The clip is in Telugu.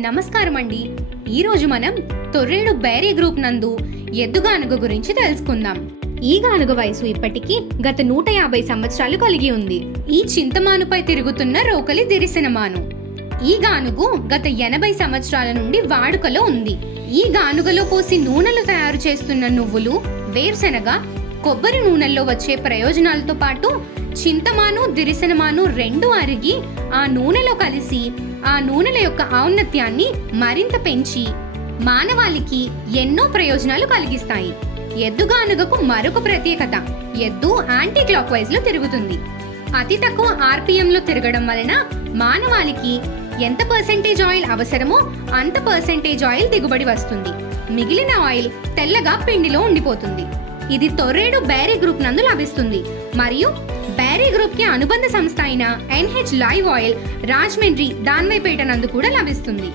నమస్కారం అండి. ఈరోజు మనం తొర్రేడు బేరీ గ్రూప్ నందు ఎద్దుగానుగ గురించి తెలుసుకుందాం. ఈ గానుగ వయసు ఇప్పటికీ గత 150 సంవత్సరాలు కలిగి ఉంది. ఈ చింతమానుపై తిరుగుతున్న రోకలి దిరిసెనమాను. ఈ గానుగు గత 80 సంవత్సరాల నుండి వాడుకలో ఉంది. ఈ గానుగలో పోసి నూనెలు తయారు చేస్తున్న నువ్వులు, వేరుశెనగ, కొబ్బరి నూనెల్లో వచ్చే ప్రయోజనాలతో పాటు చింతమాను, దిరిసెనమాను రెండు అరిగి ఆ నూనెలో కలిసి ఆ నూనెల యొక్క ఔన్నత్యాన్ని మరింత పెంచి మానవాళికి ఎన్నో ప్రయోజనాలు కలిగిస్తాయి. ఎద్దుగానుగకు మరొక ప్రత్యేకత, ఎద్దు యాంటీ క్లాక్ వైజ్ లో తిరుగుతుంది. అతి తక్కువ RPM లో తిరగడం వలన మానవాళికి ఎంత పర్సెంటేజ్ ఆయిల్ అవసరమో అంత పర్సెంటేజ్ ఆయిల్ దిగుబడి వస్తుంది. మిగిలిన ఆయిల్ తెల్లగా పిండిలో ఉండిపోతుంది. ఇది తొర్రేడు బేరీ గ్రూప్ నందు లభిస్తుంది. మరియు బేరీ గ్రూప్ కి అనుబంధ సంస్థ అయిన NH లైవ్ ఆయిల్ రాజమండ్రి దాన్వైపేట నందు కూడా లభిస్తుంది.